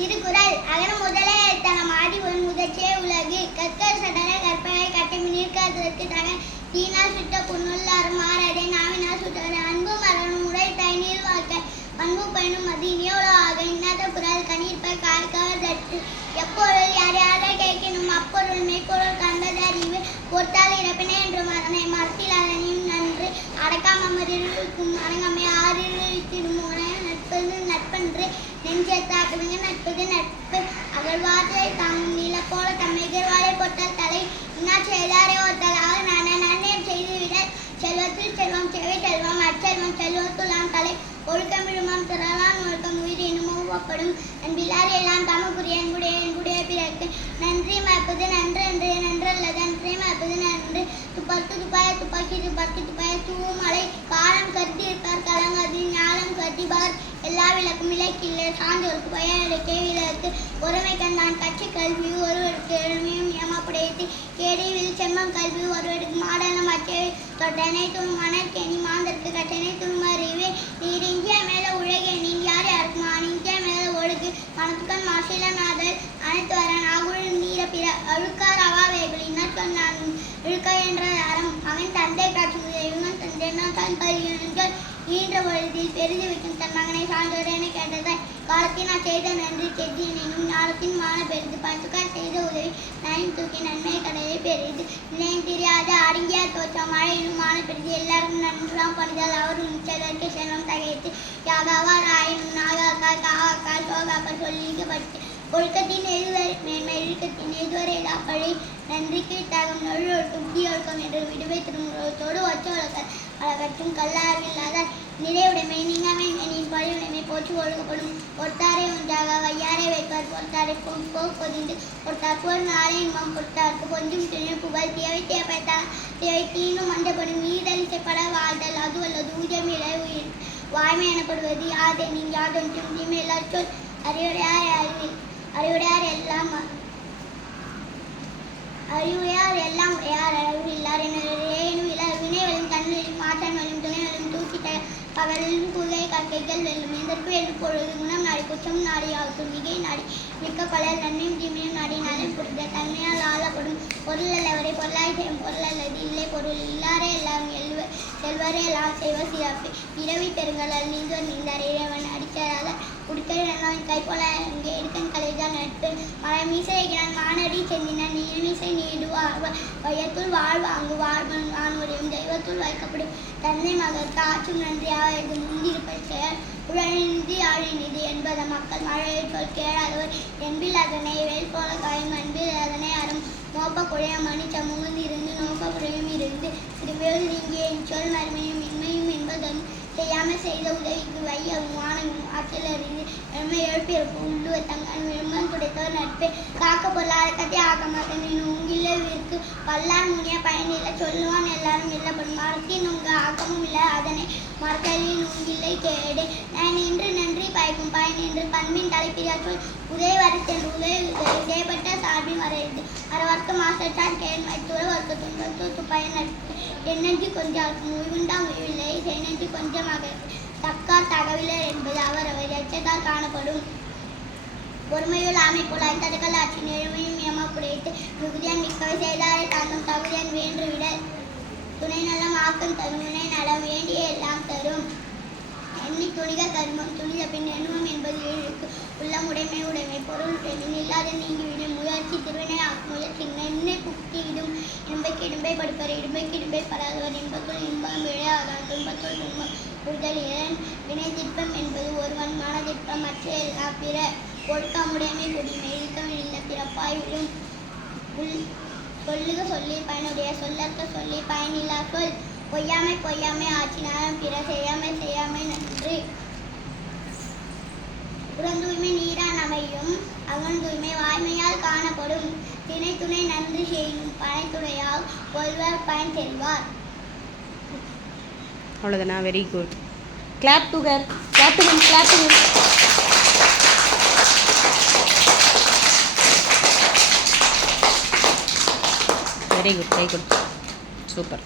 திருக்குறள் அகர முதலே எழுத்தனம் ஆதி முதற்றே உலகு கற்க சடர கற்பகை கட்டமி நீர்காதற்கு தக தீனா சுட்ட புண்ணுள்ளார் மாறடை நாவினா சுட்டவர் அன்பு மரணம் உடை தைநீர் வாழ்க்கை பண்பு பயனும் அது இனியோளாக இன்னாத குரல் கண்ணீர்ப்ப காய்கவர் தட்டு எப்பொருள் யார் யாரை கேட்கணும் அப்பொருள் மெய்ப்பொருள் காண்பது அறிவு பொறுத்தால் இறப்பினே என்று மரணை மரத்தில் அதனையும் நன்று அடக்காம அமரிருக்கும் அடங்காமை ஆறிருத்திடும் நட்பது நட்பன்று நெஞ்சத்தாக்குவங்க நட்பது நட்பு அகழ்வார்த்தை தாங்கும் நில போல தம்மை எதிர்வாரை பொட்டால் தலை இன்னா செய்தாரே ஒருத்தலாக நன்னே செய்துவிட செல்வத்தில் செல்வம் செவை செல்வம் அச்செல்வம் செல்வத்துலாம் தலை ஒழுக்கம் விழுமாம் திறலான் ஒழுக்கம் உயிர் என்னுமோப்படும் அன்பில்லார் எல்லாம் தமக்குரிய என்குடைய பிறகு நன்றி மறப்பது நன்று என்று நன்றல்லது நன்றி மறப்பது நன்று துப்பாக்கி துப்பாய தூமலை காலம் கருதி இருப்பார் கலங்கது ஞானம் கருதிபார் எல்லா விளக்கும் விளக்கில்லை சான்றோருக்கு பயனுடைய விளக்கு ஒருமை கண்டான் கட்சி கல்வி ஒருவருக்கு எழுமையும் ஏமாப்புடையது கேடிவில் செம்மம் கல்வி ஒருவருக்கு மாடலம் அச்சை தொட்டனை துண் மணற்கேணி மாந்தருக்கு கட்டணை துண்மறிவு நீரிஞ்சிய மேல உலகே நீ யார் யாருக்கும் அணிஞ்சிய மேல ஒழுகு மனத்துக்கண் மாசிலநாதல் அனைத்து வரன் அகுள் நீர பிற அழுக்கார் அவாவேகள் என்ன சொன்னான் இழுக்க என்ற அறம் அவன் தந்தை காட்சி முதலிவன் தந்தைன்னா தான் பரிகணித்தால் ஈன்ற பொழுதில் பெரிது வைக்கும் தன் மகனை சான்றோரென கேட்டதாய் காலத்தில் நான் செய்த நன்றி செஞ்சினும் ஞானத்தின் மான பெரிது பசுக்கார் செய்த உதவி நயன் தூக்கி நன்மை கடலை பெரிது நிலையம் தெரியாத அடங்கிய தோற்றம் மழையினும் மான பெரிது எல்லாரும் நன்றாம் பணிதால் அவரும் செல்வர்க்கு செல்வம் தகைத்து யாகாவார் ஆயினும் நாகாக்கால் காவாக்கால் சோகாக்கால் சொல்லிக்கப்பட்டு ஒழுக்கத்தின் மேன்மை இழுக்கத்தின் எதுவரை பழி நன்றிக்கு தகம் நொழுக்கும் தீயொழுக்கம் என்று விடுவை திருமுகத்தோடு ஒச்ச ஒழுக்க அழகற்றும் கல்லாரில்லாத நிறைவுடைமை நீங்காமை மெனின் பழிவுடைமை போற்றி ஒழுக்கப்படும் பொறுத்தாரை ஒன்றாக வையாரை வைப்பார் பொறுத்தாரை பொதிந்து பொறுத்தார் போர் நாளை இன்பம் பொறுத்தாருக்கு கொஞ்சம் துணை புகழ் தேவை தேவை தீனும் மண்டப்படும் மீதளிக்கப்பட வாழ்தல் அது அல்லது ஊதியம் இலை உயிர் வாய்மை எனப்படுவது யாதெனின் யாதொன்றும் தீமையில்லார் சொல் அறிவுடையார் எல்லாம் உடையார் அளவு இல்லார் எனேனும் இல்லார் வினைவலும் தன்னிலும் மாற்றம் வலும் துணைவலும் தூக்கிட்ட பகலிலும் புகை கற்கைகள் வெல்லும் எதற்கு என்று பொழுது குணம் நாடி குற்றம் நாடி ஆகும் மிகை நாடி மிக்க கொலையில் நன்மையும் தீமையும் நாடி நலன் புரிந்த தன்மையால் ஆளப்படும் பொருள் அல்லவரை பொருளாய் செய்யும் பொருள் அல்லது இல்லை பொருள் இல்லாரே எல்லாம் செல்வரே எல்லாம் செய்வ சிறப்பு இரவி பெருங்கலால் நீந்தோர் நீந்தார் இறைவன் அடிச்சாராத உடுக்கன் கை போல இங்கே எடுக்கன் கலைதான் நட்பு மழை மீசைகிறான் மானடி செந்தினான் நீர்மீசை நீடுவார் வையத்துள் வாழ்வாங்கு வாழ்வன் வான்முறையும் தெய்வத்துள் வைக்கப்படும் தன்னை மகற்கு ஆற்றும் நன்றியாக இது முந்திருப்பது செயல் உடனின்றி ஆழினிது என்பத மக்கள் மழையை சொல் கேளாதவர் என்பில் அதனை வேல் போல காயும் அன்பில் அதனை அறம் மோப்ப குழைய மணிச்ச முகந்து இருந்து நோக்க குழையும் இருந்து திருவேல் நீங்கிய சொல் மறுமையும் இன்மையும் என்பதும் செய்யாமல் செய்த உதவிக்கு வையவும் வானமும் ஆற்றலறிந்து எம்மை எழுப்பியிருப்போம் உள்ளுவ தங்கள் விரும்பம் துடைத்தவர் நட்பு காக்க பொருளாத கதை ஆக்கமாக நீ உங்கிலவிற்கு பல்லார் முனிய பயனில்லை சொல்லுவான் எல்லாரும் இல்லப்படும் மரத்தின் உங்க ஆக்கமும் இல்லை அதனை மரத்தலின் உங்கில்லை கேடு நான் இன்று நன்றி பயக்கும் பயன் என்று பண்பின் தலைப்பிரியாற்றல் உதய வரிசென்று உதயப்பட்ட சார்பின் வரைந்து அறவர்க்க மாஸ்டர் கேள் மைத்துவ வர்க்க துன்பத்து பயன் நட்பு என்னென்று கொஞ்சம் முடிவுண்டா முடிவில்லை செய்நன்றி கொஞ்சமாக தக்கார் தகவலர் என்பது அவரவர் எச்சத்தால் காணப்படும் பொறுமையுள் அமைப்புள் ஐந்ததுகள் ஆற்றின் எழுமையும் ஏமாப்புடைத்து மிகுதியான் மிக்கவை செய்தாரை தாங்கும் தகுதியான் வேன்று விட துணை நலம் ஆக்கம் தரும் வினை நலம் வேண்டிய எல்லாம் தரும் எண்ணி துணிக கர்மம் துணித பின் எண்ணுவம் என்பது எழுக்கு உடைமை பொருள் பெண்ணின் இல்லாத நீங்கிவிடும் முயற்சி திருவினை முயற்சி நெண்ணை புக்கிவிடும் இடும்பைக்கு இடும்பை படுப்பர் இடும்பைக்கு இடும்பை படாதவர் இன்பத்துள் இன்பம் விழையாகான் துன்பத்துள் துன்பம் புரிதல் இறன் வினை திட்பம் என்பது ஒருவன் மனதிற்பம் மற்ற எல்லா பிற ஒழுக்கமுடைமை குடிமை இழுக்கம் இல்ல பிறப்பாய்விடும் சொல்லுக சொல்லி பயனுடைய சொல்லற்க சொல்லி பயனில்லா சொல் பொய்யாமை ஆச்சினாலும் பிற செய்யாமை நன்று புறந்தூய்மை நீரான் அமையும் அகன் தூய்மை வாய்மையால் காணப்படும் திணை துணை நன்றி செய்யும் பனைத்துணையால் கொள்வர் பயன் செல்வார். அவ்வளோதானா? Very good. Clap to her. Very good. Super.